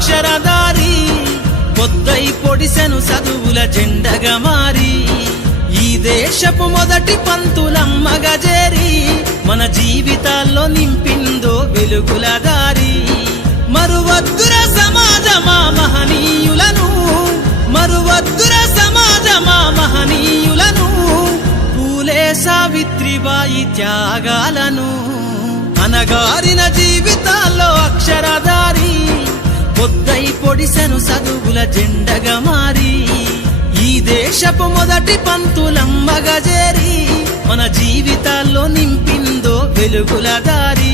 అక్షరధారి పొద్దై పొడిసెను చదువుల జెండగా మారి ఈ దేశపు మొదటి పంతులమ్మగా చేరి మన జీవితాల్లో నింపిందో వెలుగుల దారి మరువద్దుర సమాజమా మహనీయులను మరువద్దుర సమాజమా మహనీయులను పూలే సావిత్రిబాయి త్యాగాలను అనగారిన జీవితాల్లో అక్షరధారి పొద్దై పొడిసెను చదువుల జెండగా మారి ఈ దేశపు మొదటి పంతులమ్మగా చేరి మన జీవితాల్లో నింపిందో వెలుగుల దారి